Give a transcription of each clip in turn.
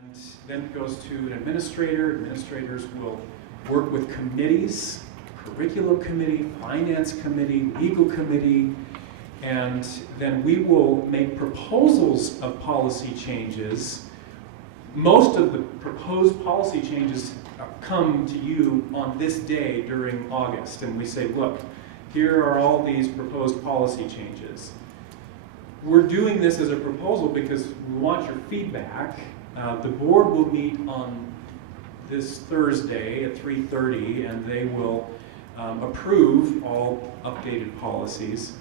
and then it goes to an administrator. Administrators will work with committees, curriculum committee, finance committee, legal committee, and then we will make proposals of policy changes. Most of the proposed policy changes come to you on this day during August, and we say, look, here are all these proposed policy changes. We're doing this as a proposal because we want your feedback. The board will meet on this Thursday at 3:30, and they will approve all updated policies.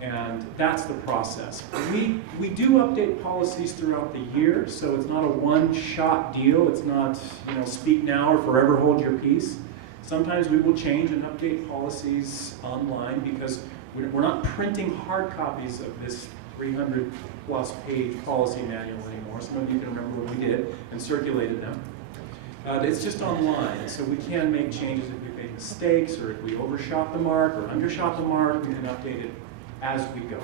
And that's the process. We do update policies throughout the year, so it's not a one-shot deal. It's not, speak now or forever hold your peace. Sometimes we will change and update policies online because we're not printing hard copies of this 300-plus page policy manual anymore. Some of you can remember when we did and circulated them. It's just online, so we can make changes if we make mistakes or if we overshot the mark or undershot the mark. We can update it as we go.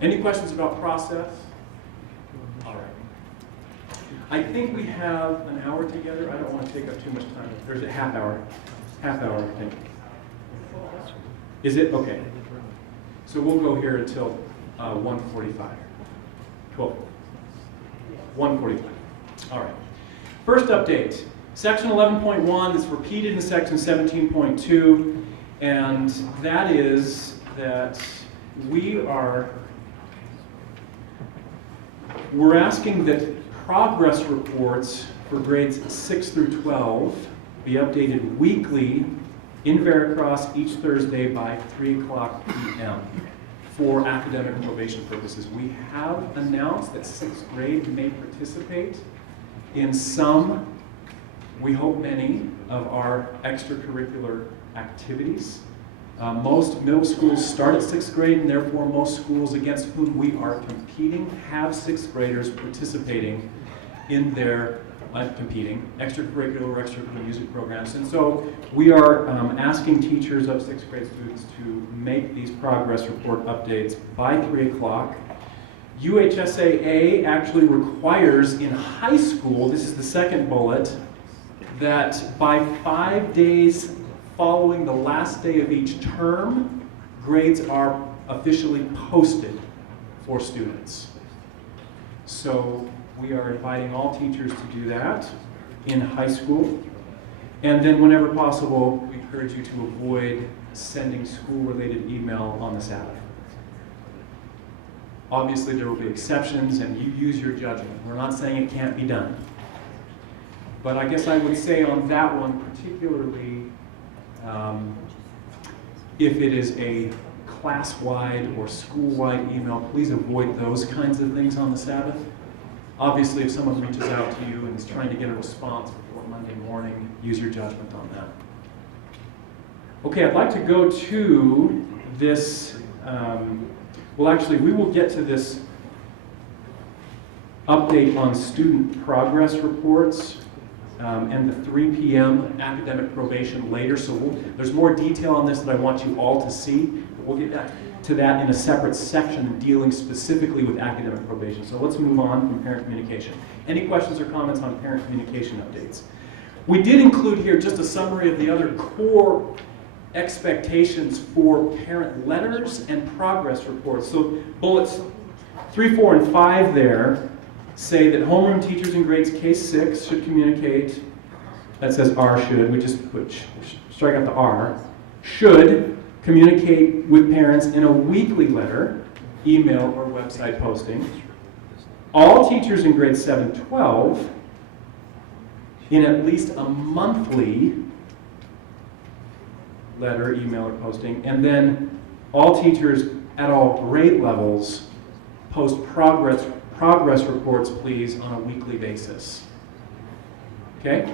Any questions about process? All right. I think we have an hour together. I don't want to take up too much time. Or is it half hour? Half hour, I think. Is it? Okay. So we'll go here until 1:45. 12. 1:45. All right. First update. Section 11.1 is repeated in section 17.2, and that is that we're asking that progress reports for grades 6 through 12 be updated weekly in Veracross each Thursday by 3 o'clock p.m. for academic probation purposes. We have announced that 6th grade may participate in some, we hope many, of our extracurricular activities. Most middle schools start at 6th grade, and therefore most schools against whom we are competing have 6th graders participating in their extracurricular or extracurricular music programs. And so we are asking teachers of 6th grade students to make these progress report updates by 3 o'clock. UHSAA actually requires in high school, this is the second bullet, that by 5 days following the last day of each term, grades are officially posted for students. So we are inviting all teachers to do that in high school. And then whenever possible, we encourage you to avoid sending school-related email on the Sabbath. Obviously, there will be exceptions, and you use your judgment. We're not saying it can't be done. But I guess I would say on that one particularly, if it is a class-wide or school-wide email, please avoid those kinds of things on the Sabbath. Obviously, if someone reaches out to you and is trying to get a response before Monday morning, use your judgment on that. Okay, I'd like to go to this, well actually, we will get to this update on student progress reports and the 3 p.m. academic probation later. So there's more detail on this that I want you all to see. But we'll get to that in a separate section dealing specifically with academic probation. So let's move on from parent communication. Any questions or comments on parent communication updates? We did include here just a summary of the other core expectations for parent letters and progress reports. So bullets 3, 4, and 5 there say that homeroom teachers in grades K-6 should communicate, that says R should, we just strike out the R, should communicate with parents in a weekly letter, email, or website posting. All teachers in grades 7-12 in at least a monthly letter, email, or posting, and then all teachers at all grade levels post progress reports, please, on a weekly basis. Okay?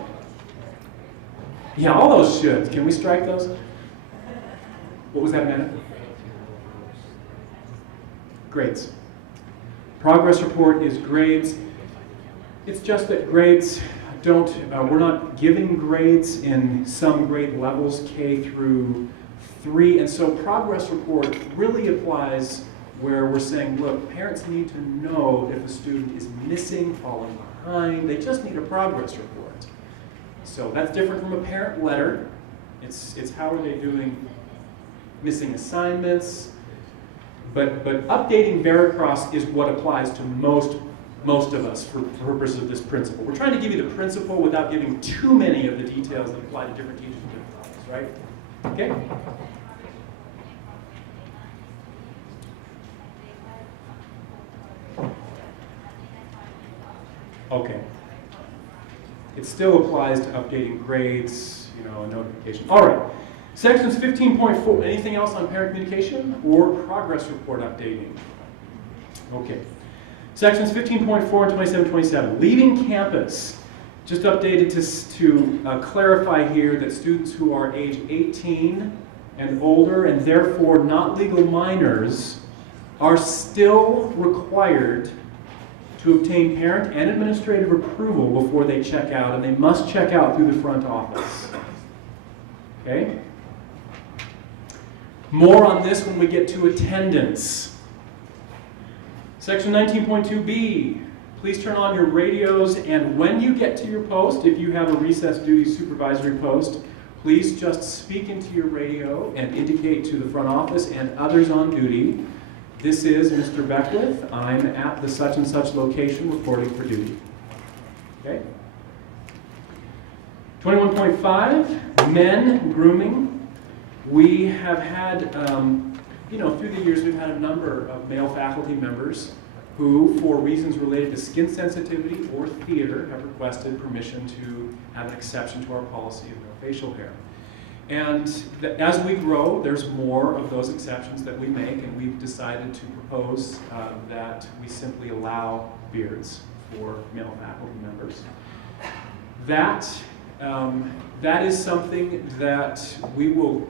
Yeah, all those shoulds. Can we strike those? What was that, Matt? Grades. Progress report is grades. It's just that grades don't, we're not giving grades in some grade levels, K through 3, and so progress report really applies where we're saying, look, parents need to know if a student is missing, falling behind. They just need a progress report. So that's different from a parent letter. It's how are they doing missing assignments. But updating Veracross is what applies to most of us for purposes of this principle. We're trying to give you the principle without giving too many of the details that apply to different teachers and different topics, right? Okay? Okay. It still applies to updating grades, notification. All right. Sections 15.4, anything else on parent communication or progress report updating? Okay. Sections 15.4 and 27.27, leaving campus. Just updated to clarify here that students who are age 18 and older and therefore not legal minors are still required to obtain parent and administrative approval before they check out, and they must check out through the front office. Okay? More on this when we get to attendance. Section 19.2b, please turn on your radios, and when you get to your post, if you have a recess duty supervisory post, please just speak into your radio and indicate to the front office and others on duty, this is Mr. Beckwith, I'm at the such and such location reporting for duty. Okay? 21.5, men grooming. We have had, through the years we've had a number of male faculty members who, for reasons related to skin sensitivity or theater, have requested permission to have an exception to our policy of no facial hair. And as we grow, there's more of those exceptions that we make, and we've decided to propose that we simply allow beards for male faculty members. That is something that we will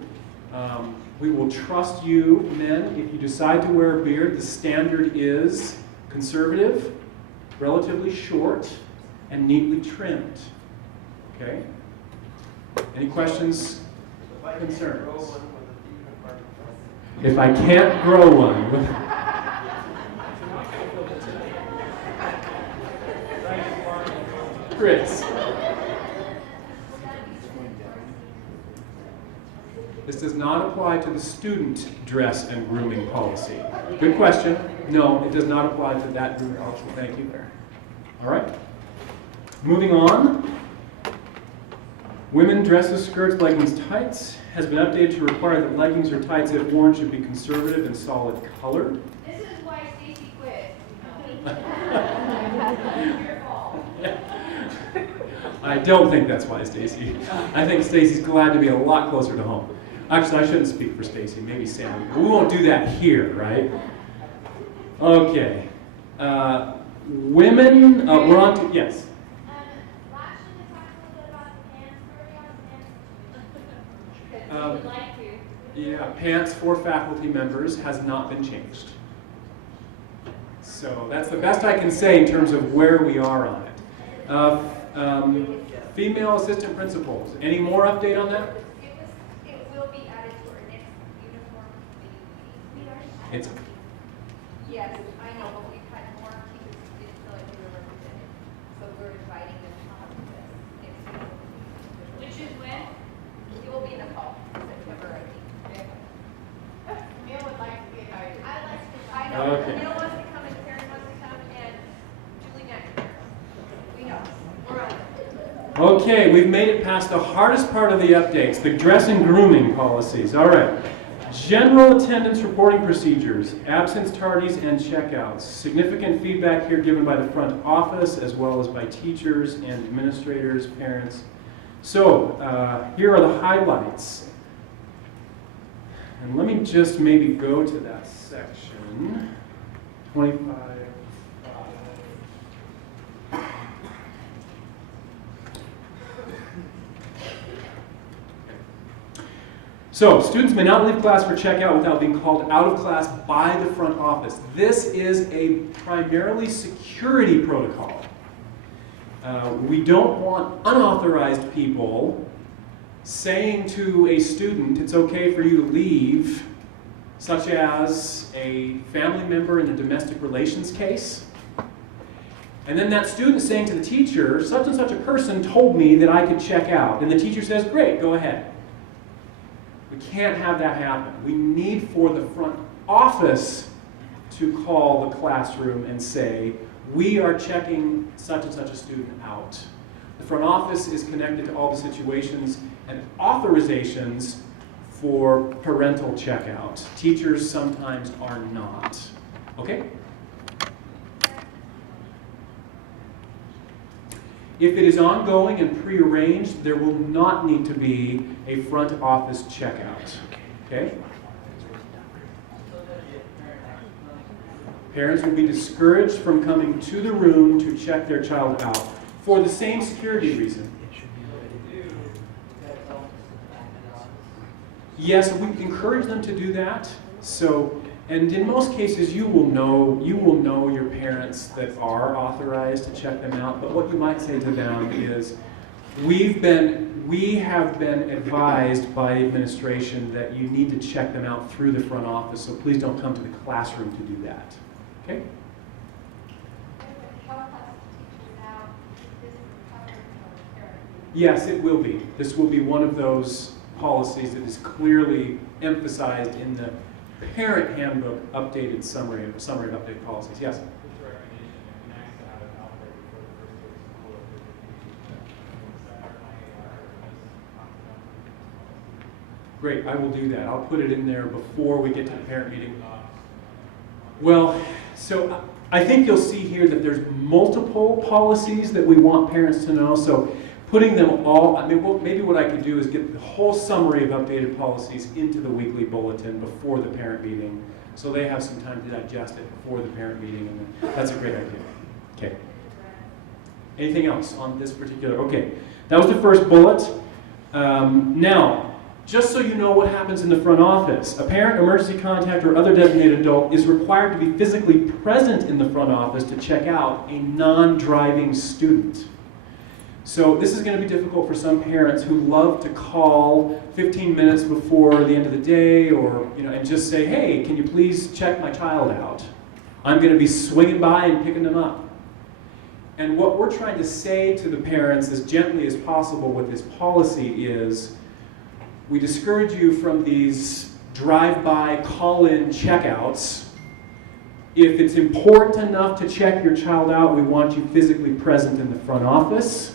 trust you, men. If you decide to wear a beard, the standard is conservative, relatively short, and neatly trimmed. Okay? Any questions? Concerns? If I can't grow one. Chris. This does not apply to the student dress and grooming policy. Good question. No, it does not apply to that grooming policy. Thank you there. All right. Moving on. Women dresses, skirts, leggings, tights has been updated to require that leggings or tights, if worn, should be conservative and solid colored. This is why Stacy quit. Your fault. I don't think that's why, Stacy. I think Stacy's glad to be a lot closer to home. Actually, I shouldn't speak for Stacy. Maybe Sam. But we won't do that here, right? Okay. Women. We're on to yes. Yeah, pants for faculty members has not been changed. So that's the best I can say in terms of where we are on it. Female assistant principals. Any more update on that? It will be added to our next uniform committee meeting. It's Yes, I know, but we've had more teachers who didn't feel like they were represented. So we're inviting them to come to this next meeting. Which is when? It will be in the fall, September 18th. Camille would like to be invited. I know. Okay. Camille wants to come and Karen wants to come and Julie next. We know. We're on it. okay. We've made it past the hardest part of the updates, the dress and grooming policies. All right. General attendance reporting procedures, absence, tardies, and checkouts. Significant feedback here given by the front office as well as by teachers and administrators, parents. So here are the highlights. And let me just maybe go to that section. 25. So, students may not leave class for checkout without being called out of class by the front office. This is a primarily security protocol. We don't want unauthorized people saying to a student, it's okay for you to leave, such as a family member in a domestic relations case. And then that student saying to the teacher, such and such a person told me that I could check out. And the teacher says, great, go ahead. We can't have that happen. We need for the front office to call the classroom and say, we are checking such and such a student out. The front office is connected to all the situations and authorizations for parental checkout. Teachers sometimes are not. Okay? If it is ongoing and prearranged, there will not need to be a front office checkout. Okay? Parents will be discouraged from coming to the room to check their child out for the same security reason. Yes, we encourage them to do that. So, and in most cases, you will know your parents that are authorized to check them out. But what you might say to them is, we have been advised by the administration that you need to check them out through the front office. So please don't come to the classroom to do that. Okay? Yes, it will be. This will be one of those policies that is clearly emphasized in the parent handbook updated summary of updated policies. Yes? Great, I will do that. I'll put it in there before we get to the parent meeting. Well, so I think you'll see here that there's multiple policies that we want parents to know. So putting them all, I mean, maybe what I could do is get the whole summary of updated policies into the weekly bulletin before the parent meeting, so they have some time to digest it before the parent meeting, and that's a great idea. Okay. Anything else on this particular? Okay, that was the first bullet. Now, just so you know what happens in the front office, a parent, emergency contact, or other designated adult is required to be physically present in the front office to check out a non-driving student. So this is going to be difficult for some parents who love to call 15 minutes before the end of the day, or and just say, hey, can you please check my child out? I'm going to be swinging by and picking them up. And what we're trying to say to the parents as gently as possible with this policy is, we discourage you from these drive-by, call-in checkouts. If it's important enough to check your child out, we want you physically present in the front office.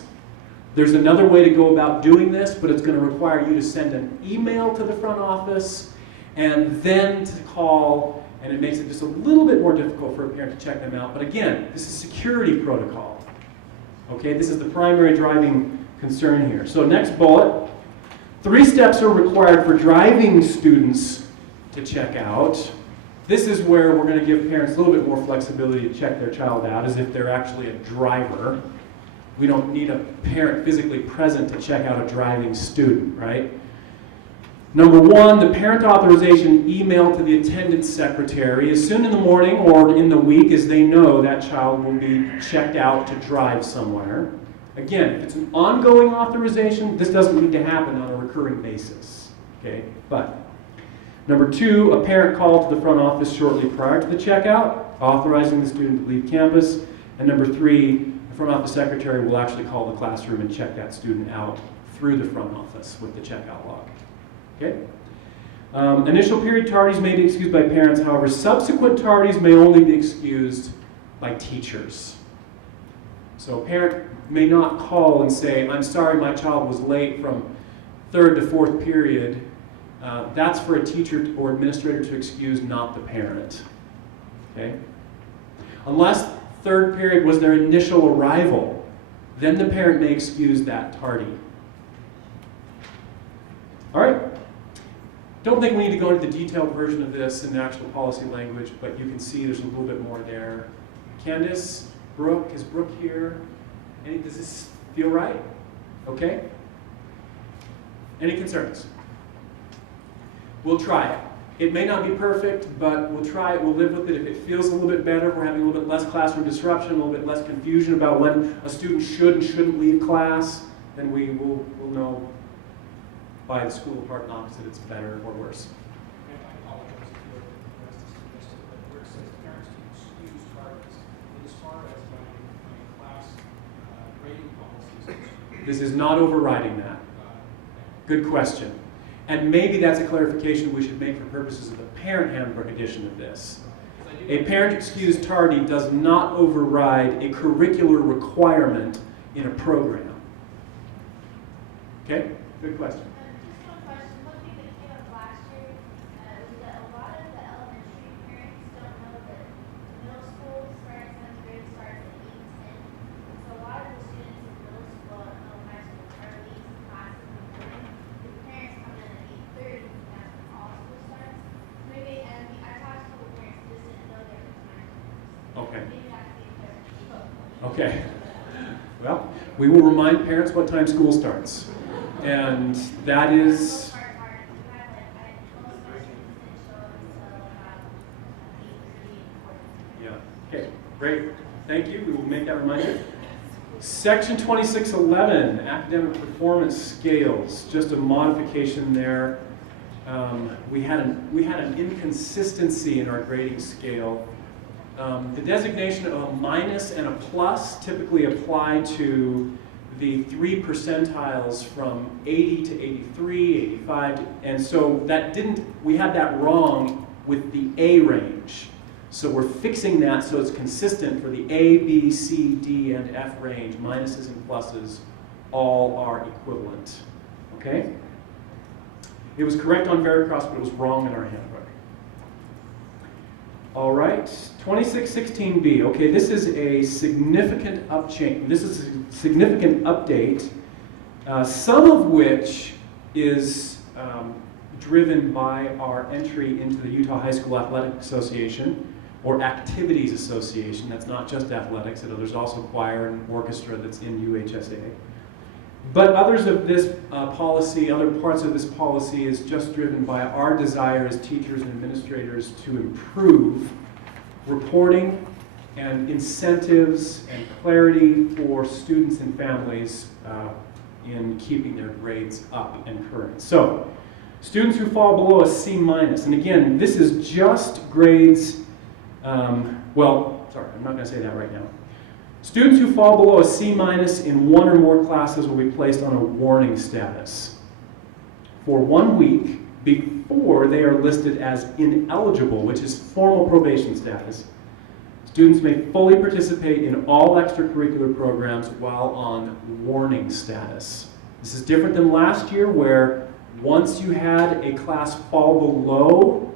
There's another way to go about doing this, but it's going to require you to send an email to the front office and then to call, and it makes it just a little bit more difficult for a parent to check them out. But again, this is security protocol. Okay, this is the primary driving concern here. So next bullet. 3 steps are required for driving students to check out. This is where we're going to give parents a little bit more flexibility to check their child out as if they're actually a driver. We don't need a parent physically present to check out a driving student, right? Number 1, the parent authorization email to the attendance secretary as soon in the morning or in the week as they know that child will be checked out to drive somewhere. Again, if it's an ongoing authorization, this doesn't need to happen on a recurring basis. Okay? But number 2, a parent call to the front office shortly prior to the checkout, authorizing the student to leave campus. And number 3, the front office secretary will actually call the classroom and check that student out through the front office with the checkout log. Okay? Initial period tardies may be excused by parents. However, subsequent tardies may only be excused by teachers. So a parent may not call and say, I'm sorry my child was late from 3rd to 4th period. That's for a teacher or administrator to excuse, not the parent. Okay? Unless 3rd period was their initial arrival, then the parent may excuse that tardy. All right? Don't think we need to go into the detailed version of this in the actual policy language, but you can see there's a little bit more there. Candace, Brooke, is Brooke here? Does this feel right? Okay? Any concerns? We'll try it. It may not be perfect, but we'll try it, we'll live with it. If it feels a little bit better, if we're having a little bit less classroom disruption, a little bit less confusion about when a student should and shouldn't leave class, then we'll know by the school department office that it's better or worse. I apologize if you're the rest is suggested, but where it says parents to excuse targets, as far as my This is not overriding that. Good question. And maybe that's a clarification we should make for purposes of the parent handbook edition of this. A parent excused tardy does not override a curricular requirement in a program. Okay? Good question. Just one question. One thing that came up last year was that a lot of the elementary parents don't know that middle school starts, 7th grade starts at 8 and 10. So a lot of the students in middle school and high school are leaving classes in the morning. The parents come in at 8:30 and that's when all school starts. Maybe, and I talked to a couple parents who just didn't know their time. Okay. Maybe that's the clarification. Okay. Well, we will remind parents what time school starts. And that is, yeah. Okay, great. Thank you. We will make that reminder. Section 2611, academic performance scales. Just a modification there. We had an inconsistency in our grading scale. The designation of a minus and a plus typically apply to the 3 percentiles from 80 to 83, 85, and so we had that wrong with the A range. So we're fixing that so it's consistent for the A, B, C, D, and F range. Minuses and pluses all are equivalent. Okay? It was correct on Veracross, but it was wrong in our handbook. All right, 2616B. Okay, this is a significant This is a significant update, some of which is driven by our entry into the Utah High School Athletic Association, or Activities Association. That's not just athletics. There's also choir and orchestra that's in UHSA. But others of this policy, other parts of this policy is just driven by our desire as teachers and administrators to improve reporting and incentives and clarity for students and families in keeping their grades up and current. So, students who fall below a C minus, and again, this is just grades, I'm not going to say that right now. Students who fall below a C minus in one or more classes will be placed on a warning status for 1 week before they are listed as ineligible, which is formal probation status. Students may fully participate in all extracurricular programs while on warning status. This is different than last year, where once you had a class fall below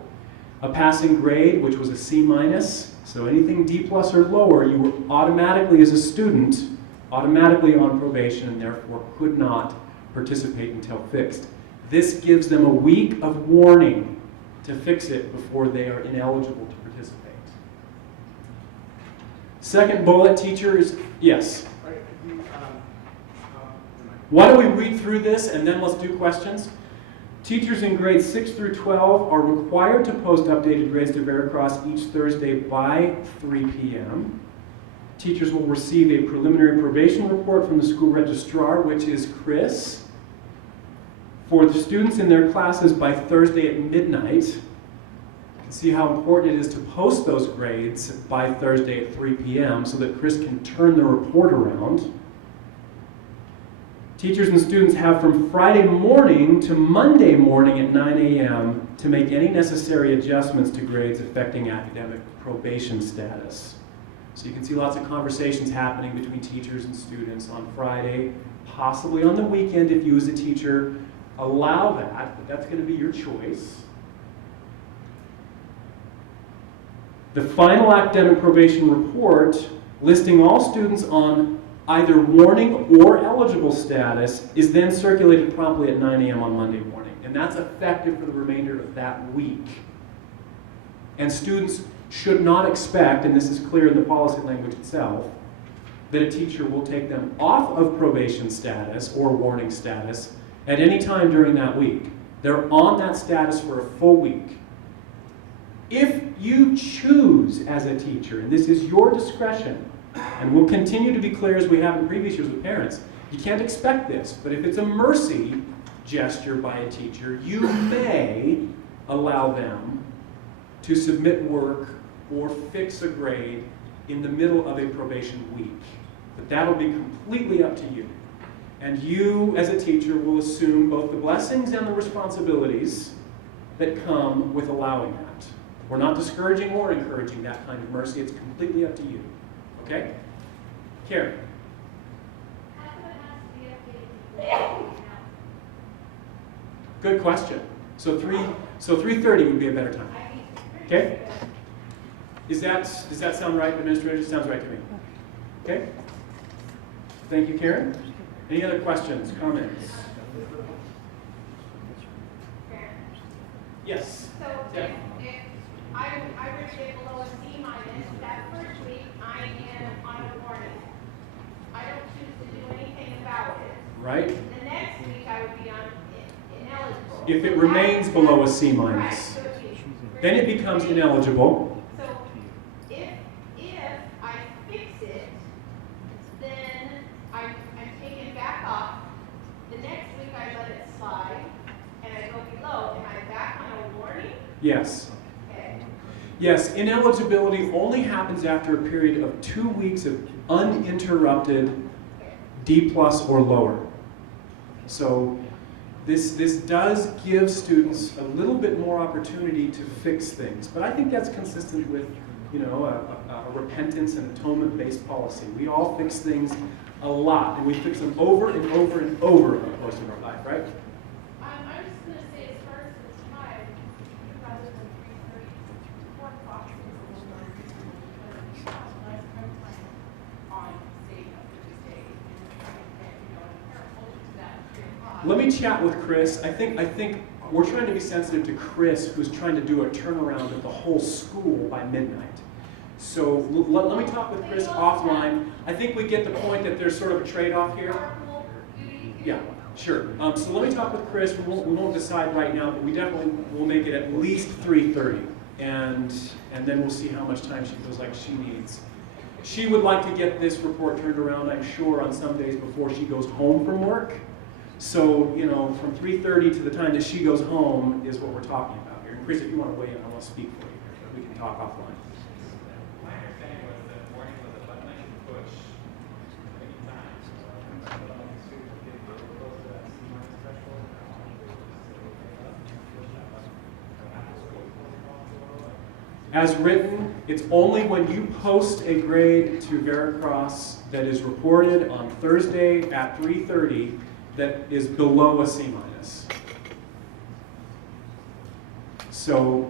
a passing grade, which was a C minus, so anything D plus or lower, you were automatically, as a student, automatically on probation and therefore could not participate until fixed. This gives them a week of warning to fix it before they are ineligible to participate. Second bullet, teachers, yes? Why don't we read through this and then let's do questions? Teachers in grades 6 through 12 are required to post updated grades to Veracross each Thursday by 3 p.m. Teachers will receive a preliminary probation report from the school registrar, which is Chris, for the students in their classes by Thursday at midnight. You can see how important it is to post those grades by Thursday at 3 p.m. so that Chris can turn the report around. Teachers and students have from Friday morning to Monday morning at 9 a.m. to make any necessary adjustments to grades affecting academic probation status. So you can see lots of conversations happening between teachers and students on Friday, possibly on the weekend if you as a teacher allow that, but that's going to be your choice. The final academic probation report listing all students on either warning or eligible status is then circulated promptly at 9 a.m. on Monday morning. And that's effective for the remainder of that week. And students should not expect, and this is clear in the policy language itself, that a teacher will take them off of probation status or warning status at any time during that week. They're on that status for a full week. If you choose as a teacher, and this is your discretion, and we'll continue to be clear as we have in previous years with parents, you can't expect this, but if it's a mercy gesture by a teacher, you may allow them to submit work or fix a grade in the middle of a probation week. But that'll be completely up to you. And you, as a teacher, will assume both the blessings and the responsibilities that come with allowing that. We're not discouraging or encouraging that kind of mercy. It's completely up to you. Okay? Karen. How come it has to be updated? Good question. So 3:30 would be a better time. Okay? Does that sound right, Administrator? It sounds right to me. Okay? Thank you, Karen. Any other questions, comments? Yes. So Yeah. if I rated it below a C minus, that first week I am on a warning. I don't choose to do anything about it. Right? The next week I would be on ineligible. If it So remains that- below a C Right, minus, so if you- then it becomes ineligible. So if I fix it, then I'm taken back up. The next week I let it slide and I go below. Am I back on a warning? Yes. Okay. Yes, ineligibility only happens after a period of 2 weeks of uninterrupted D plus or lower. So this does give students a little bit more opportunity to fix things, but I think that's consistent with, a repentance and atonement-based policy. We all fix things a lot, and we fix them over and over and over over the course of our life, right? I'm just gonna say as far as the time, rather than 3:30, 4 o'clock is a little more reasonable because you have less time on stage on Thursday and trying to get, closer to that 3 o'clock. Let me chat with Chris. I think we're trying to be sensitive to Chris, who's trying to do a turnaround of the whole school by midnight. So let me talk with Chris offline. I think we get the point that there's sort of a trade-off here. Carpool duty. Yeah, sure. So let me talk with Chris. We won't decide right now, but we definitely will make it at least 3:30, and then we'll see how much time she feels like she needs. She would like to get this report turned around, I'm sure, on some days before she goes home from work. So, from 3:30 to the time that she goes home is what we're talking about here. And Chris, if you want to weigh in, I want to speak for you here, but we can talk offline. My understanding was that warning was a button I could push any time. So I don't know if students would get really close to that C minus threshold. And I wanted to push that button. After school protocol. As written, it's only when you post a grade to Veracross that is reported on Thursday at 3:30 that is below a C minus. So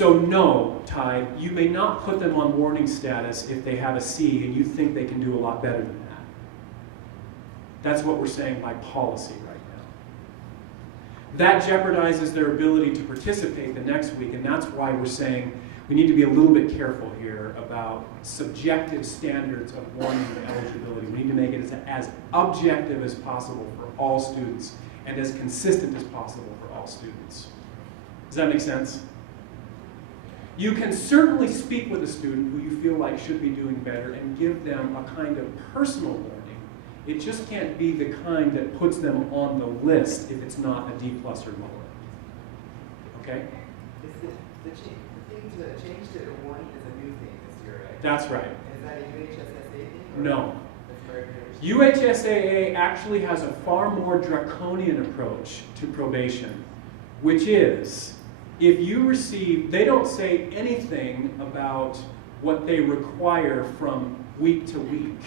no, Ty, you may not put them on warning status if they have a C and you think they can do a lot better than that. That's what we're saying by policy right now. That jeopardizes their ability to participate the next week, and that's why we're saying we need to be a little bit careful here about subjective standards of warning and eligibility. We need to make it as objective as possible for all students and as consistent as possible for all students. Does that make sense? You can certainly speak with a student who you feel like should be doing better and give them a kind of personal warning. It just can't be the kind that puts them on the list if it's not a D plus or lower. Okay? The thing to change to a warning is a new thing this year, right? That's right. Is that a UHSSA thing? Or No. That's very good. UHSAA actually has a far more draconian approach to probation, which is, if you receive, they don't say anything about what they require from week to week.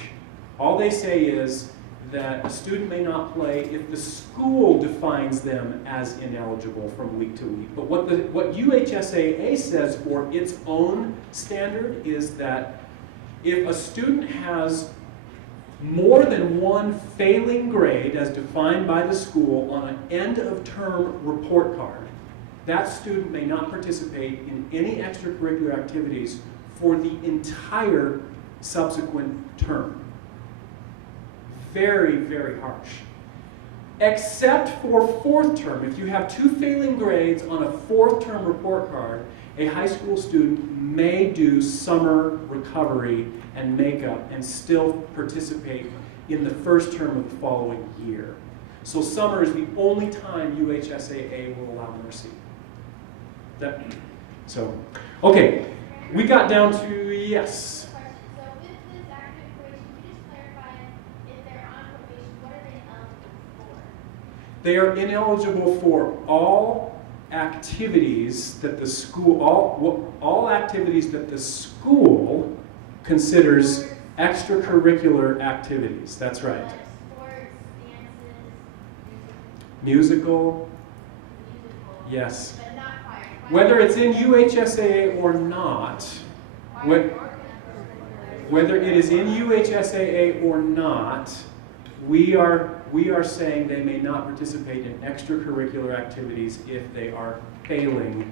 All they say is that a student may not play if the school defines them as ineligible from week to week. But what UHSAA says for its own standard is that if a student has more than one failing grade as defined by the school on an end of term report card, that student may not participate in any extracurricular activities for the entire subsequent term. Very, very harsh. Except for fourth term. If you have 2 failing grades on a fourth term report card, a high school student may do summer recovery and makeup and still participate in the first term of the following year. So summer is the only time UHSAA will allow mercy. Okay, we got down to yes. Question. So with this active probation, can you just clarify if they're on probation They are ineligible for all activities that the school, all activities that the school considers extracurricular activities. That's right. Sports, dances, Musical, musical. yes. But not choir. Whether it's in UHSAA or not, whether it is in UHSAA or not, we are saying they may not participate in extracurricular activities if they are failing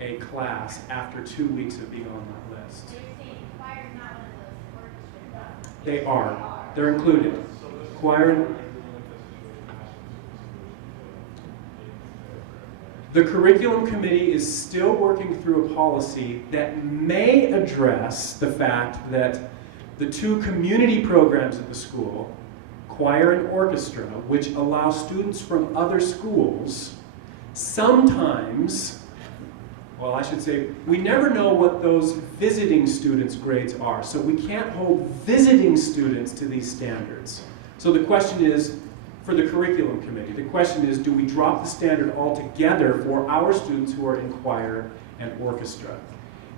a class after 2 weeks of being on that list. So you're saying choir is not one of those orchestras? They are. They're included. Choir. The curriculum committee is still working through a policy that may address the fact that the two community programs at the school, choir and orchestra, which allow students from other schools, sometimes, well, I should say, we never know what those visiting students' grades are, so we can't hold visiting students to these standards. So the question is, for the curriculum committee, the question is, do we drop the standard altogether for our students who are in choir and orchestra?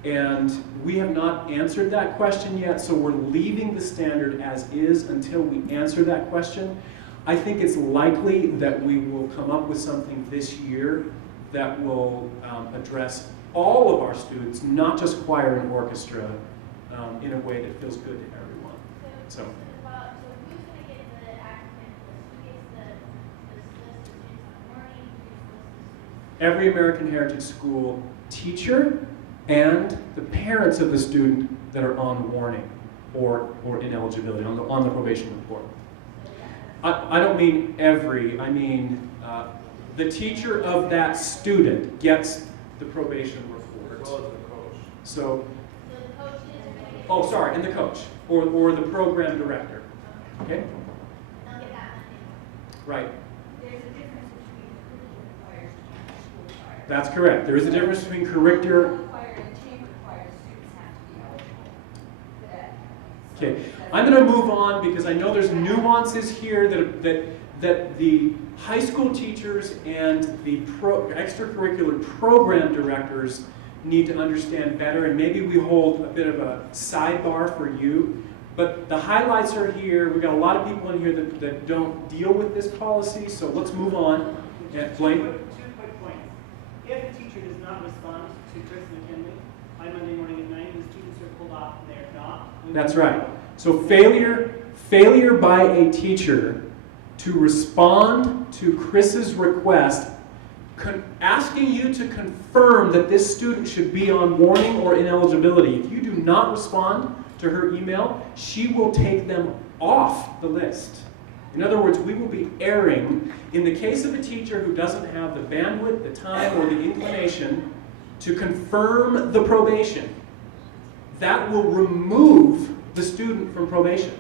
And we have not answered that question yet, so we're leaving the standard as is until we answer that question. I think it's likely that we will come up with something this year that will address all of our students, not just choir and orchestra, in a way that feels good to everyone. So. So who's going to get the academic list? Who gets the list of students on morning? Who gets the list of students? Every American Heritage School teacher and the parents of the student that are on warning or ineligibility on the probation report. I don't mean every, I mean the teacher of that student gets the probation report. As well as the coach. So, So the coaches are going to get. oh sorry, and the coach or the program director. Okay? They'll get that Monday. Right. There's a difference between curriculum choirs and school choir. That's correct. There is a difference between curricular. Choir and chamber choir students have to be eligible for that. Okay, I'm going to move on because I know there's nuances here that the high school teachers and the extracurricular program directors need to understand better, and maybe we hold a bit of a sidebar for you. But the highlights are here. We've got a lot of people in here that don't deal with this policy, so let's move on. Yeah, Blaine? Two quick points. If a teacher does not respond to Chris McKinley by Monday morning at 9, the students are pulled off and they are not. That's right. So failure by a teacher to respond to Chris's request, asking you to confirm that this student should be on warning or ineligibility. If you do not respond to her email, she will take them off the list. In other words, we will be erring in the case of a teacher who doesn't have the bandwidth, the time, or the inclination to confirm the probation. That will remove the student from probation.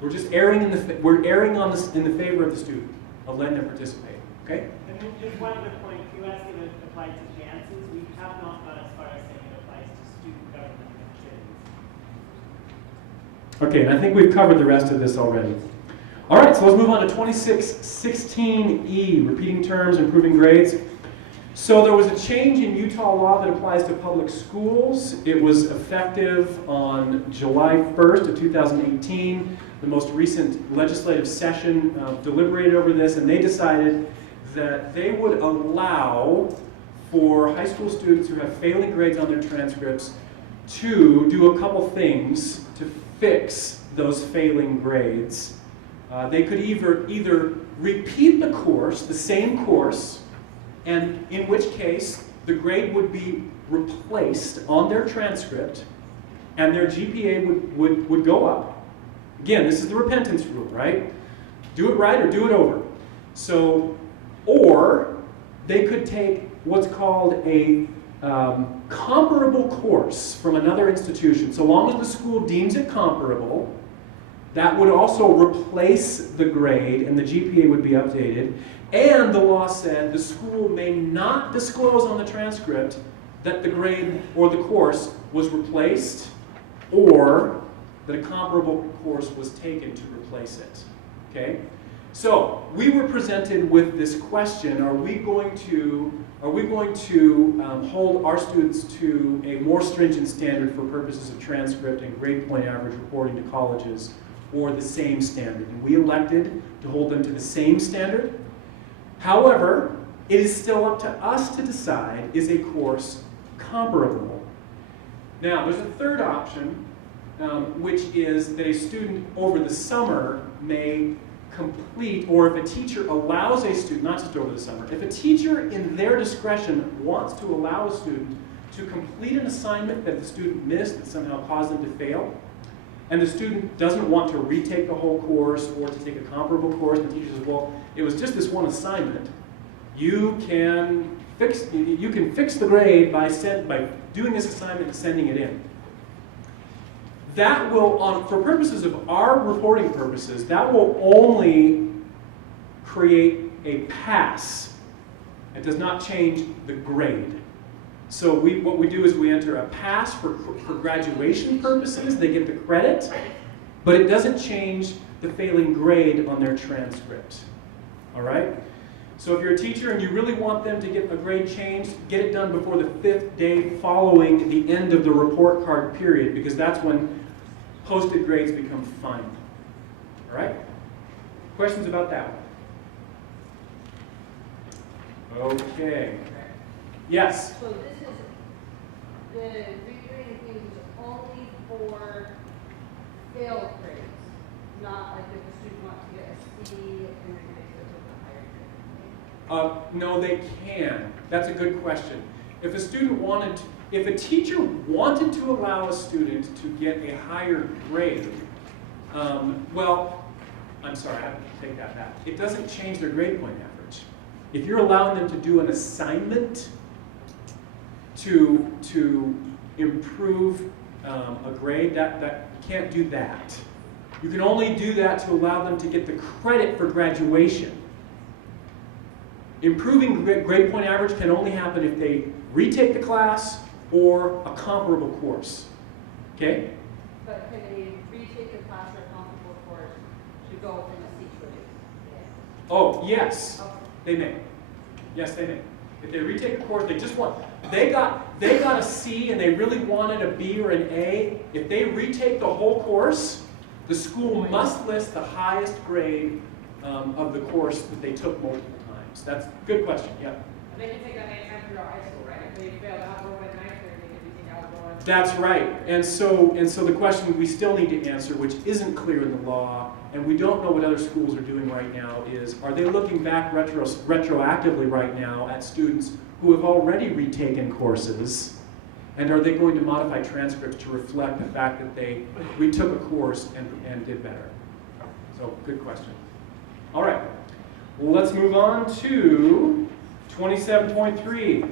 We're just erring in the favor of the student, of letting them participate. Okay? And then just one other point. You asked if it applied to Jansen's. We have not gone as far as saying it applies to student government activities. Okay, and I think we've covered the rest of this already. All right, so let's move on to 2616E, repeating terms, improving grades. So there was a change in Utah law that applies to public schools. It was effective on July 1st of 2018. The most recent legislative session deliberated over this, and they decided that they would allow for high school students who have failing grades on their transcripts to do a couple things to fix those failing grades. They could either repeat the course, the same course, and in which case the grade would be replaced on their transcript and their GPA would go up. Again, this is the repentance rule, right? Do it right or do it over. So, or they could take what's called a comparable course from another institution. So long as the school deems it comparable, that would also replace the grade and the GPA would be updated. And the law said the school may not disclose on the transcript that the grade or the course was replaced or that a comparable course was taken to replace it. Okay? So we were presented with this question: are we going to hold our students to a more stringent standard for purposes of transcript and grade point average reporting to colleges, or the same standard? And we elected to hold them to the same standard. However, it is still up to us to decide, is a course comparable? Now, there's a third option, which is that a student over the summer may complete, or if a teacher allows a student, not just over the summer, if a teacher in their discretion wants to allow a student to complete an assignment that the student missed that somehow caused them to fail, and the student doesn't want to retake the whole course or to take a comparable course, and the teacher says, well, it was just this one assignment, you can fix the grade by doing this assignment and sending it in. That will, for purposes of our reporting purposes, that will only create a pass. It does not change the grade. So what we do is we enter a pass for graduation purposes. They get the credit, but it doesn't change the failing grade on their transcript. All right? So if you're a teacher and you really want them to get a grade changed, get it done before the 5th day following the end of the report card period, because that's when posted grades become final. All right? Questions about that one? Okay. Yes? So this is, the regrading thing is only for failed grades, not like if a student wants to get a C and then they go to a higher grade. No, they can. That's a good question. If a teacher wanted to allow a student to get a higher grade, well, I'm sorry, I have to take that back. It doesn't change their grade point average. If you're allowing them to do an assignment to improve a grade, that you can't do that. You can only do that to allow them to get the credit for graduation. Improving grade point average can only happen if they retake the class or a comparable course. Okay? But can they retake a class or a comparable course to go from a C to a D? Oh, yes, Okay. they may. Yes, they may. If they retake a course, they got a C and they really wanted a B or an A. If they retake the whole course, the school must list the highest grade of the course that they took multiple times. That's a good question. Yeah. They can take that exam throughout high school, right? If they fail algebra in ninth grade, they can retake algebra. That's right. And so the question we still need to answer, which isn't clear in the law, and we don't know what other schools are doing right now, is are they looking back retroactively right now at students who have already retaken courses, and are they going to modify transcripts to reflect the fact that they retook a course and did better? So, good question. All right. Well, let's move on to 27.3.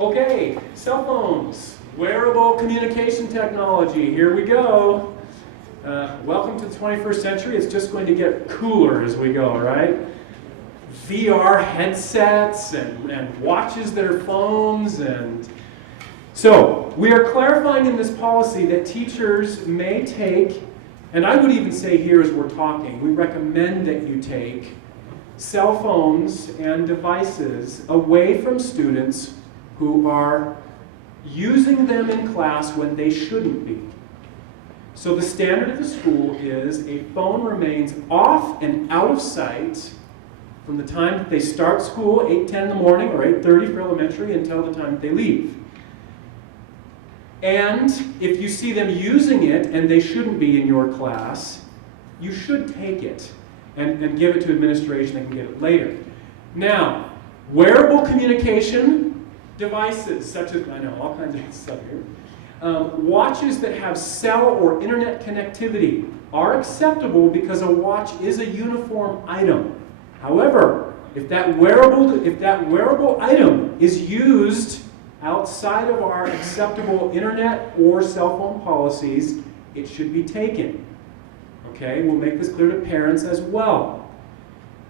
Okay, cell phones, wearable communication technology. Here we go. Welcome to the 21st century. It's just going to get cooler as we go, right? VR headsets and watches that are phones. And so we are clarifying in this policy that teachers may take, and I would even say here as we're talking, we recommend that you take cell phones and devices away from students who are using them in class when they shouldn't be. So the standard of the school is a phone remains off and out of sight from the time that they start school, 8:10 in the morning, or 8:30 for elementary, until the time that they leave. And if you see them using it and they shouldn't be in your class, you should take it and give it to administration. They can get it later. Now, wearable communication devices, such as, I know, all kinds of stuff here. Watches that have cell or internet connectivity are acceptable because a watch is a uniform item. However, if that wearable item is used outside of our acceptable internet or cell phone policies, it should be taken. Okay, we'll make this clear to parents as well.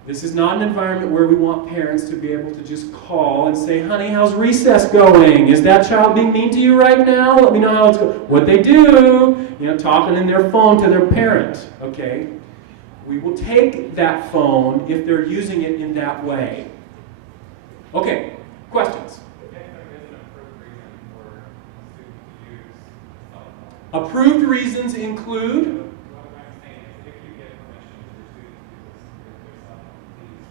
This is not an environment where we want parents to be able to just call and say, honey, how's recess going? Is that child being mean to you right now? Let me know how it's going. What they do, talking in their phone to their parent, okay? We will take that phone if they're using it in that way. Okay, questions? If there is an approved reason for a student to use a cell phone. Approved reasons include? What I'm saying is if you get permission to your students to use their cell phone, please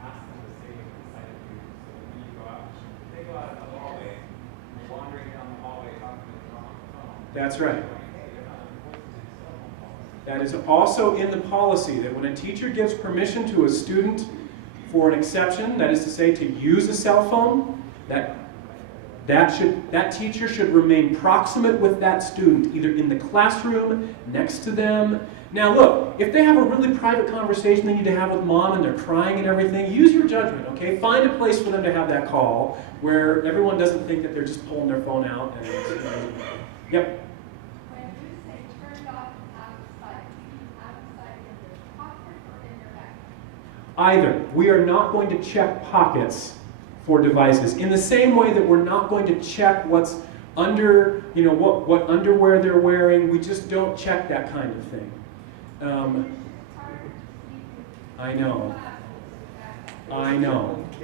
ask them to save it inside of you so that when you go out, if they go out in the hallway, you're wandering down the hallway talking to the wrong phone. That's right. Hey, you're not enforcing the cell phone policy. That is also in the policy that when a teacher gives permission to a student for an exception, that is to say to use a cell phone, that teacher should remain proximate with that student, either in the classroom, next to them. Now look, if they have a really private conversation they need to have with mom and they're crying and everything, use your judgment, okay? Find a place for them to have that call where everyone doesn't think that they're just pulling their phone out. And, yep. When you say turned off out of sight in your pocket or in your bag? Either. We are not going to check pockets for devices in the same way that we're not going to check what's under, what underwear they're wearing. We just don't check that kind of thing. I know.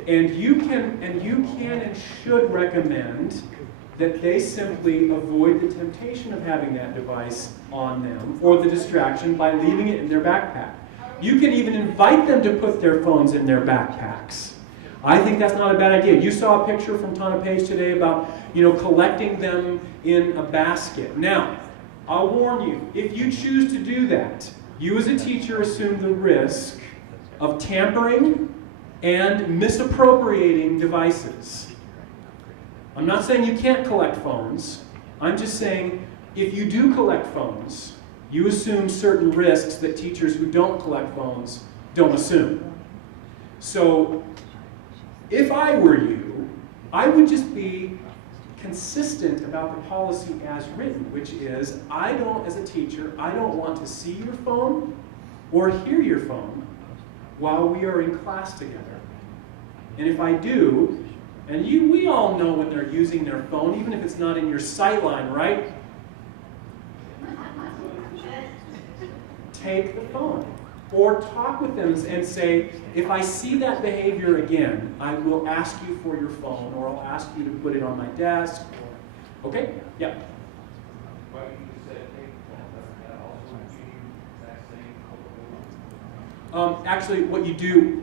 And you can and should recommend that they simply avoid the temptation of having that device on them or the distraction by leaving it in their backpack. You can even invite them to put their phones in their backpacks. I think that's not a bad idea. You saw a picture from Tana Page today about, collecting them in a basket. Now, I'll warn you, if you choose to do that, you as a teacher assume the risk of tampering and misappropriating devices. I'm not saying you can't collect phones. I'm just saying if you do collect phones, you assume certain risks that teachers who don't collect phones don't assume. So, if I were you, I would just be consistent about the policy as written, which is, as a teacher, I don't want to see your phone or hear your phone while we are in class together. And if I do, and we all know when they're using their phone, even if it's not in your sight line, right? Take the phone. Or talk with them and say, if I see that behavior again, I will ask you for your phone, or I'll ask you to put it on my desk. Okay? Yeah. Why didn't you say take the phone? Doesn't that also mean exact same? Actually,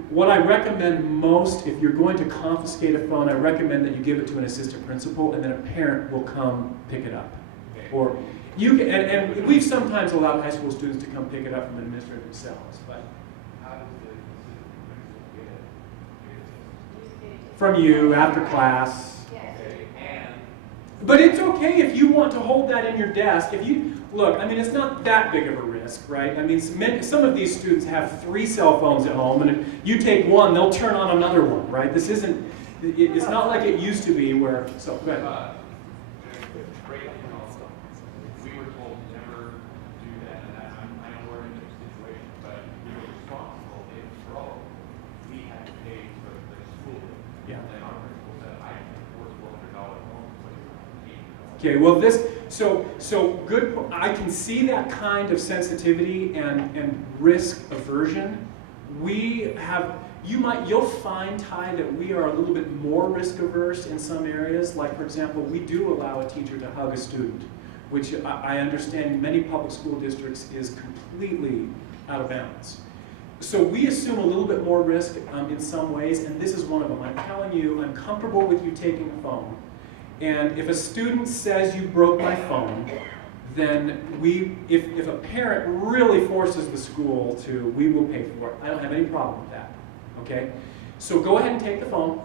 what I recommend most, if you're going to confiscate a phone, I recommend that you give it to an assistant principal, and then a parent will come pick it up. Or you can, and we've sometimes allowed high school students to come pick it up from an administrator themselves, but How does the assistant principal get it? from you after class. Okay, and But it's okay if you want to hold that in your desk. If you look, it's not that big of a risk, right? Some of these students have 3 cell phones at home, and if you take one, they'll turn on another one, right? This isn't. It's not like it used to be where. So go ahead. We were told never do that, and I know we're in a situation, but we were responsible if broke, we had to pay for the school. Yeah. And our principal said, I can afford $400 more, so you $800. Okay, well so good, I can see that kind of sensitivity and risk aversion. You'll find, Ty, that we are a little bit more risk averse in some areas. Like, for example, we do allow a teacher to hug a student, which I understand in many public school districts is completely out of bounds. So we assume a little bit more risk in some ways, and this is one of them. I'm telling you, I'm comfortable with you taking a phone. And if a student says you broke my phone, then if a parent really forces the school to, we will pay for it. I don't have any problem with that, okay? So go ahead and take the phone,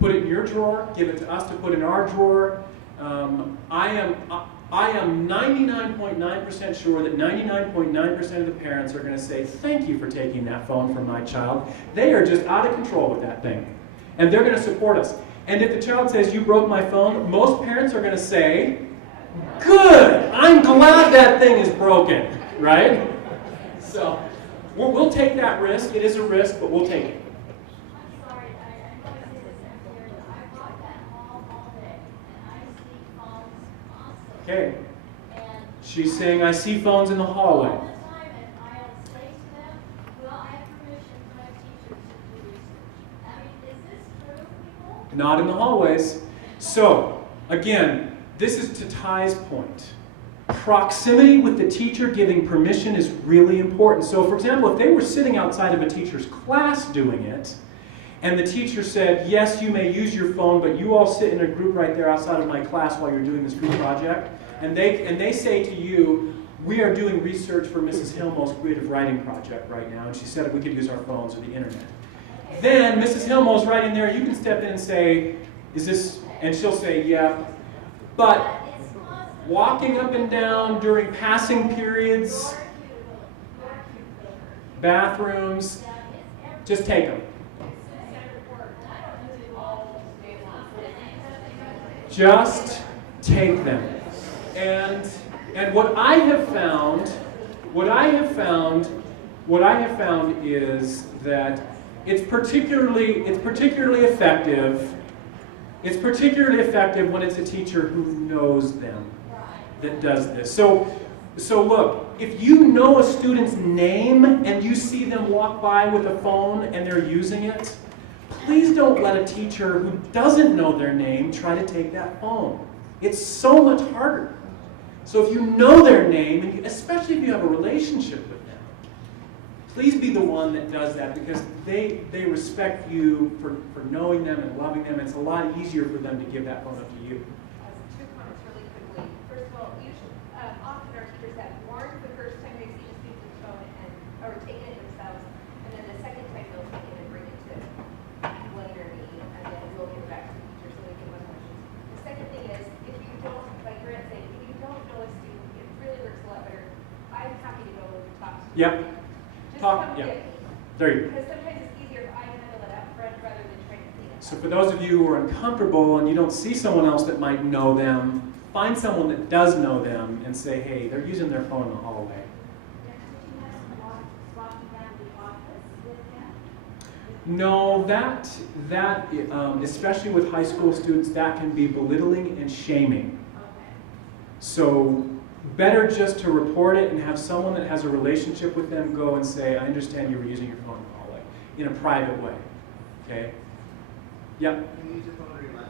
put it in your drawer, give it to us to put in our drawer. I am 99.9% sure that 99.9% of the parents are going to say, thank you for taking that phone from my child. They are just out of control with that thing. And they're going to support us. And if the child says, you broke my phone, most parents are going to say, good, I'm glad that thing is broken, right? So we'll take that risk. It is a risk, but we'll take it. I'm sorry, I know I say this every year, but I walk that hall all day, and I see phones constantly. Okay. And She's saying, I see phones in the hallway. all the time, and I'll say to them, Not in the hallways. So, again, this is to Ty's point. Proximity with the teacher giving permission is really important. So, for example, if they were sitting outside of a teacher's class doing it, and the teacher said, yes, you may use your phone, but you all sit in a group right there outside of my class while you're doing this group project, and they say to you, we are doing research for Mrs. Hilmo's creative writing project right now, and she said we could use our phones or the internet. Then Mrs. Hilmo's right in there, you can step in and say, is this, and she'll say, yeah, but walking up and down during passing periods, bathrooms, just take them. Just take them. And what I have found is that it's particularly effective. It's particularly effective when it's a teacher who knows them that does this. So look, if you know a student's name and you see them walk by with a phone and they're using it, please don't let a teacher who doesn't know their name try to take that phone. It's so much harder. So if you know their name, and especially if you have a relationship with them, please be the one that does that, because they respect you for knowing them and loving them. It's a lot easier for them to give that phone up to you. Two comments really quickly. First of all, usually, often our teachers have warned the first time they see a student's phone or taken it themselves, and then the second time they'll take it and bring it to Blaine or me, and then we'll give it back to the teacher so they can ask questions. The second thing is, if you don't, like Grant said, if you don't know a student, it really works a lot better. I'm happy to go over the top. Yep. Just Talk. come Yep. get me. There you go. Because sometimes it's easier if I handle it up front rather than trying to clean it up. So for those of you who are uncomfortable and you don't see someone else that might know them, find someone that does know them and say, hey, they're using their phone in the hallway. No, that especially with high school students, that can be belittling and shaming. So better just to report it and have someone that has a relationship with them go and say, I understand you were using your phone in the hallway, in a private way. Okay? Yep. Can you use your phone during lunch?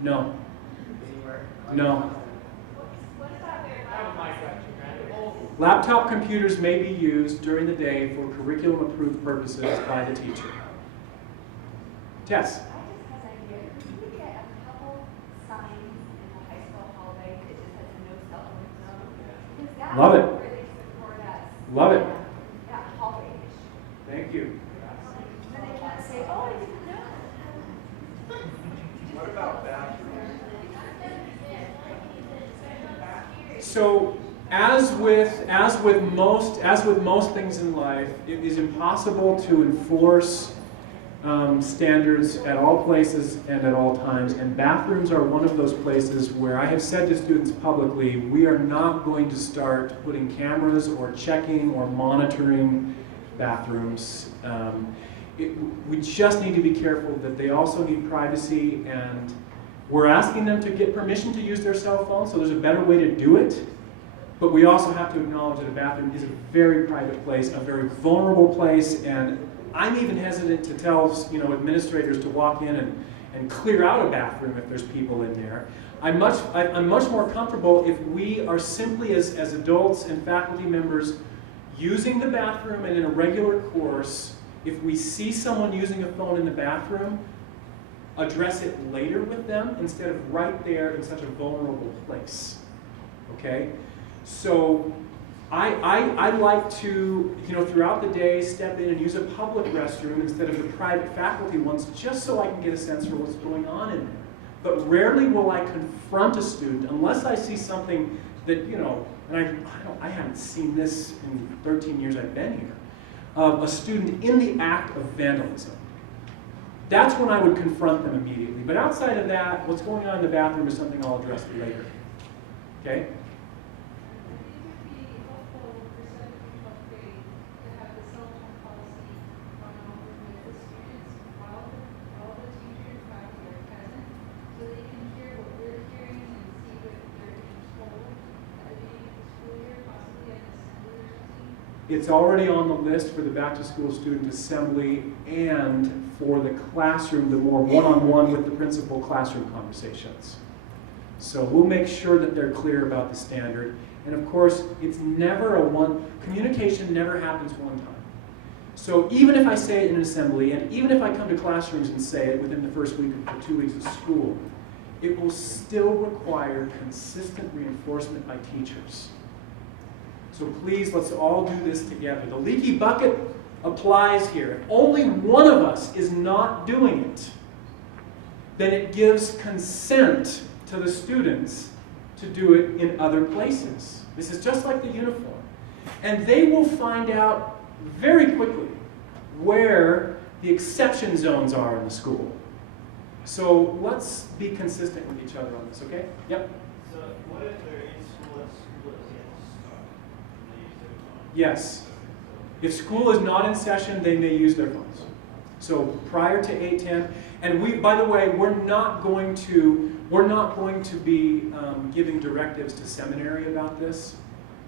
No. Anywhere? No. That was my question, Brandon. Laptop computers may be used during the day for curriculum-approved purposes by the teacher. Tess. I just had an idea. Could we get a couple signs in the high school hallway that just has a no cell phone zone? Because that Love it. would really support us. Love it. That hallway issue. Thank you. Then they can't say, oh, I didn't know. What about bathrooms? So, as with most things in life, it is impossible to enforce standards at all places and at all times, and bathrooms are one of those places where I have said to students publicly, we are not going to start putting cameras or checking or monitoring bathrooms. We just need to be careful that they also need privacy, and we're asking them to get permission to use their cell phone, so there's a better way to do it. But we also have to acknowledge that a bathroom is a very private place, a very vulnerable place, and I'm even hesitant to tell administrators to walk in and clear out a bathroom if there's people in there. I'm much more comfortable if we are simply as adults and faculty members using the bathroom and in a regular course, if we see someone using a phone in the bathroom, address it later with them instead of right there in such a vulnerable place. Okay? So I like to, throughout the day, step in and use a public restroom instead of the private faculty ones, just so I can get a sense for what's going on in there. But rarely will I confront a student unless I see something that, and I haven't seen this in 13 years I've been here, of a student in the act of vandalism. That's when I would confront them immediately. But outside of that, what's going on in the bathroom is something I'll address later. Okay? It's already on the list for the back-to-school student assembly and for the classroom, the more one-on-one with the principal classroom conversations. So we'll make sure that they're clear about the standard. And of course, it's never communication never happens one time. So even if I say it in an assembly, and even if I come to classrooms and say it within the first week or 2 weeks of school, it will still require consistent reinforcement by teachers. So please, let's all do this together. The leaky bucket applies here. If only one of us is not doing it, then it gives consent to the students to do it in other places. This is just like the uniform. And they will find out very quickly where the exception zones are in the school. So let's be consistent with each other on this, okay? Yep. So what if they're in school and school is in they use their phone? Yes. If school is not in session, they may use their phones. So prior to 8:10, and by the way, we're not going to be giving directives to seminary about this.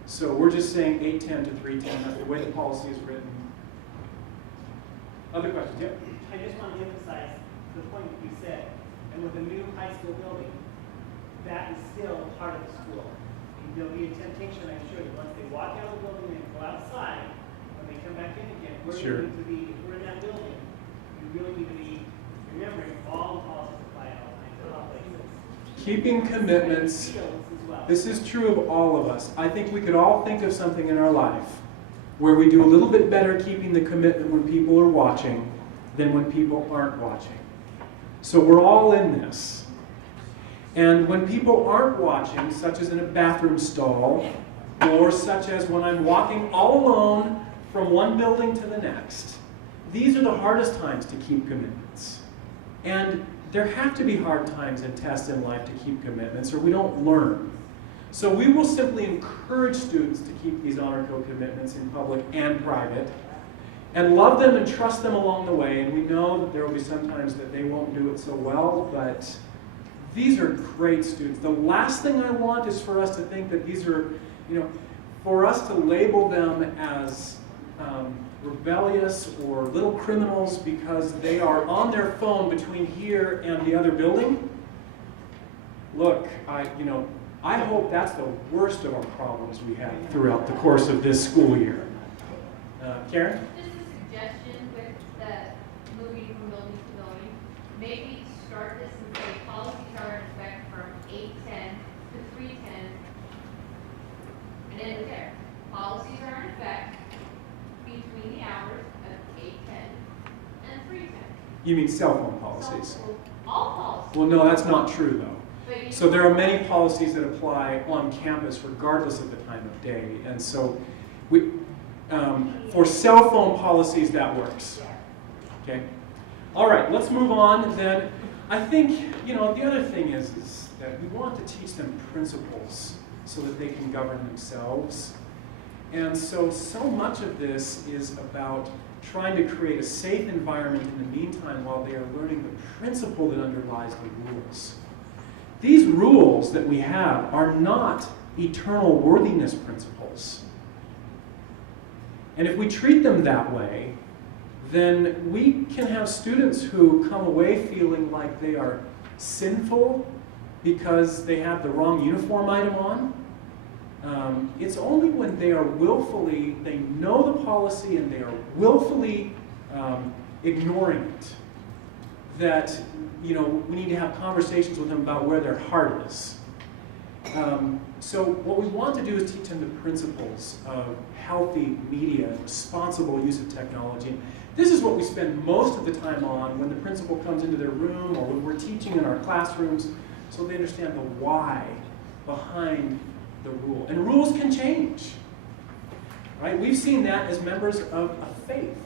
So we're just saying 8:10 to 3:10. That's the way the policy is written. Other questions? Yep. I just want to emphasize the point that you said, and with a new high school building, that is still part of the school. And there'll be a temptation, I'm sure, that once they walk out of the building and go outside, when they come back in again, we're Sure. going to be, if we're in that building, you really need to be remembering all the policies apply at all times, at all places. Keeping commitments. Fields as well. This is true of all of us. I think we could all think of something in our life where we do a little bit better keeping the commitment when people are watching than when people aren't watching. So we're all in this. And when people aren't watching, such as in a bathroom stall, or such as when I'm walking all alone from one building to the next, these are the hardest times to keep commitments. And there have to be hard times and tests in life to keep commitments, or we don't learn. So we will simply encourage students to keep these honor code commitments in public and private, and love them and trust them along the way. And we know that there will be some times that they won't do it so well, but these are great students. The last thing I want is for us to think that these are, for us to label them as rebellious or little criminals because they are on their phone between here and the other building. Look, I hope that's the worst of our problems we have throughout the course of this school year. Karen? Just a suggestion with the moving from building to building. Maybe start this and say policies are in effect from 8:10 to 3:10 and end it there. Policies are in effect between the hours of 8:10 and 3:10. You mean cell phone policies? So, all policies. Well, no, that's not true, though. But you So there are many policies that apply on campus regardless of the time of day. And so for cell phone policies, that works. Okay? All right, let's move on then. I think, the other thing is that we want to teach them principles so that they can govern themselves. And so much of this is about trying to create a safe environment in the meantime while they are learning the principle that underlies the rules. These rules that we have are not eternal worthiness principles. And if we treat them that way, then we can have students who come away feeling like they are sinful because they have the wrong uniform item on. It's only when they know the policy and they are willfully ignoring it that we need to have conversations with them about where their heart is. So what we want to do is teach them the principles of healthy media and responsible use of technology. This is what we spend most of the time on when the principal comes into their room or when we're teaching in our classrooms, so they understand the why behind the rule. And rules can change, right? We've seen that as members of a faith,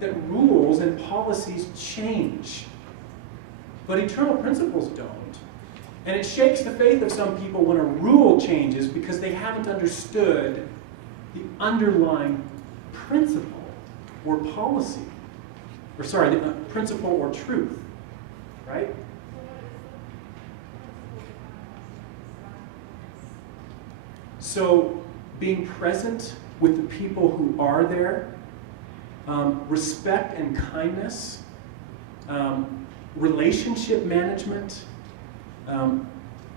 that rules and policies change. But eternal principles don't. And it shakes the faith of some people when a rule changes because they haven't understood the underlying principle or policy. The principle or truth, right? So being present with the people who are there, respect and kindness, relationship management.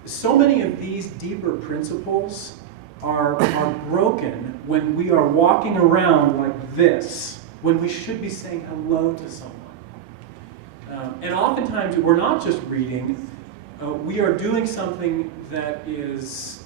So many of these deeper principles are broken when we are walking around like this, when we should be saying hello to someone. And oftentimes we're not just reading, we are doing something that is,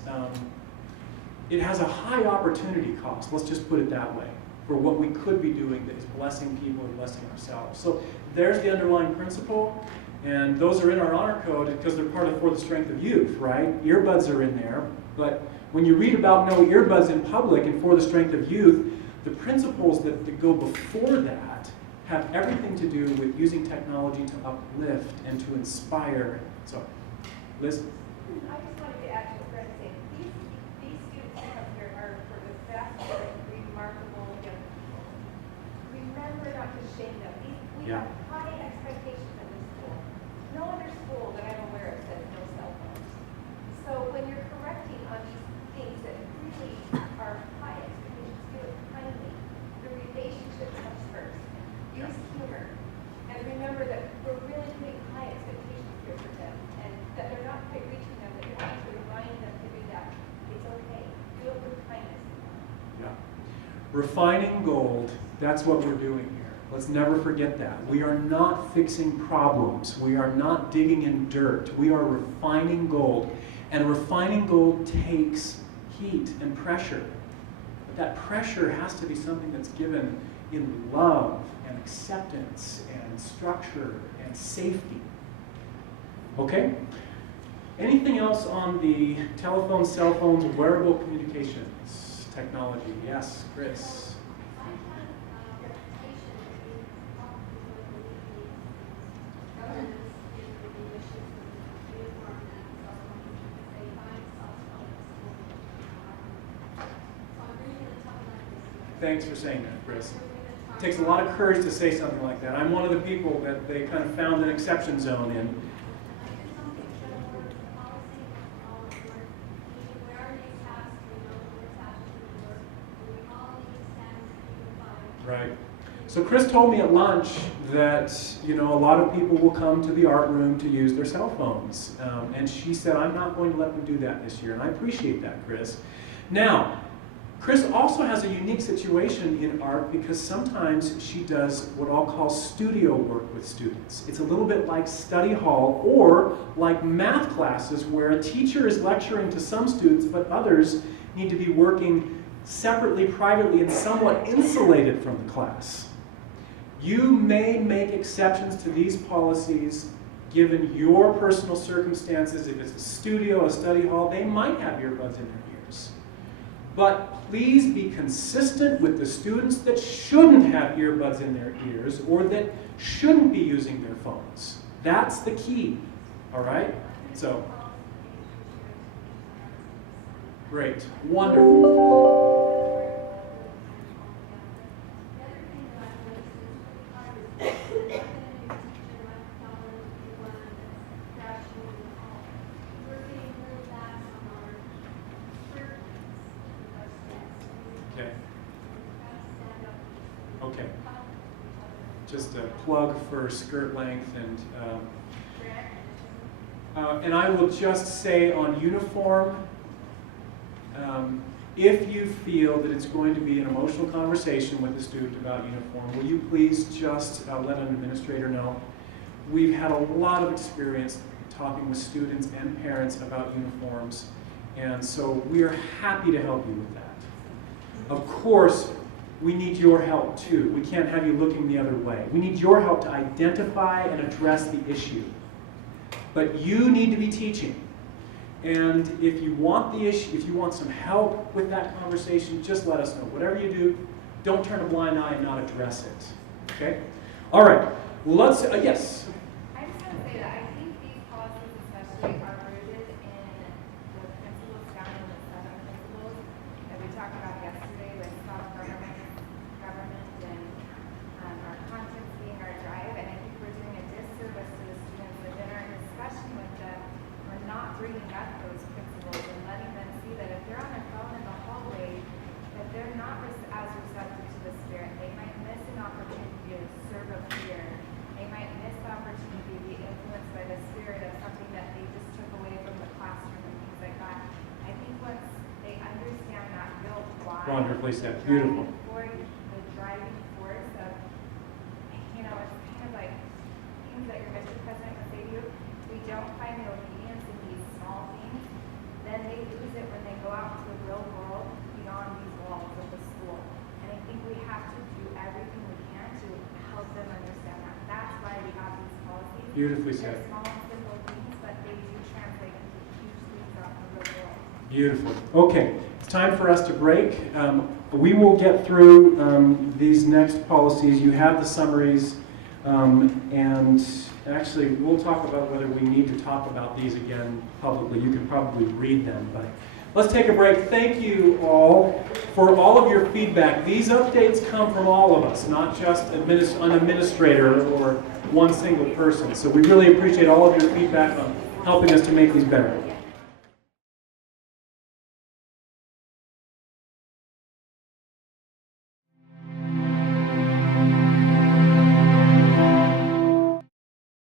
it has a high opportunity cost, let's just put it that way, for what we could be doing that is blessing people and blessing ourselves. So there's the underlying principle, and those are in our honor code because they're part of For the Strength of Youth, right? Earbuds are in there, but when you read about no earbuds in public and For the Strength of Youth, the principles that go before that have everything to do with using technology to uplift and to inspire. So, Liz? I just wanted to add to what Fred said. These students who come here are for the best, remarkable young people. Remember not to shame them. We have high expectations in this school. No other school that I'm aware of says no cell phones. So when you're correcting on these things that really are high expectations, do it kindly. The relationship comes first. Use humor. And remember that we're really putting high expectations here for them. And that they're not quite reaching them, but you're actually reminding them to do that. It's okay. Do it with kindness. Yeah. Refining gold, that's what we're doing here. Let's never forget that. We are not fixing problems. We are not digging in dirt. We are refining gold. And refining gold takes heat and pressure. But that pressure has to be something that's given in love and acceptance and structure and safety. Okay? Anything else on the telephone, cell phones, wearable communications technology? Yes, Chris. Thanks for saying that, Chris. It takes a lot of courage to say something like that. I'm one of the people that they kind of found an exception zone in. Right. So Chris told me at lunch that, you know, a lot of people will come to the art room to use their cell phones. And she said, I'm not going to let them do that this year. And I appreciate that, Chris. Now, Chris also has a unique situation in art because sometimes she does what I'll call studio work with students. It's a little bit like study hall or like math classes where a teacher is lecturing to some students, but others need to be working separately, privately, and somewhat insulated from the class. You may make exceptions to these policies given your personal circumstances. If it's a studio, a study hall, they might have earbuds in their ears. But please be consistent with the students that shouldn't have earbuds in their ears or that shouldn't be using their phones. That's the key, all right? So, great, wonderful. Okay. Just a plug for skirt length and I will just say on uniform, if you feel that it's going to be an emotional conversation with the student about uniform, will you please just let an administrator know? We've had a lot of experience talking with students and parents about uniforms, and so we are happy to help you with that. Of course, we need your help too. We can't have you looking the other way. We need your help to identify and address the issue. But you need to be teaching. And if you want the issue, if you want some help with that conversation, just let us know. Whatever you do, don't turn a blind eye and not address it. Okay? All right. Let's, yes? I just want to say that I think these policies especially are rooted in the principles down in the 7 principles that we talked about yesterday with self-government and our conscience being our drive. And I think we're doing a disservice to the students that in our discussion with them, we're not bringing up those principles and letting them see that if they're on their phone in the hallway, that they're not Wonderfully said. Beautiful. The driving force of, you know, it's kind of like things that your Mr. President would say to you. We don't find the obedience in these small things, then they lose it when they go out into the real world beyond these walls of the school. And I think we have to do everything we can to help them understand that. That's why we have these policies. Beautifully said. They're small and simple things, but they do translate into huge things out in the real world. Beautiful. Okay, it's time for us to break. We will get through these next policies. You have the summaries, and actually, we'll talk about whether we need to talk about these again publicly. You can probably read them, but let's take a break. Thank you all for all of your feedback. These updates come from all of us, not just an administrator or one single person. So we really appreciate all of your feedback on helping us to make these better.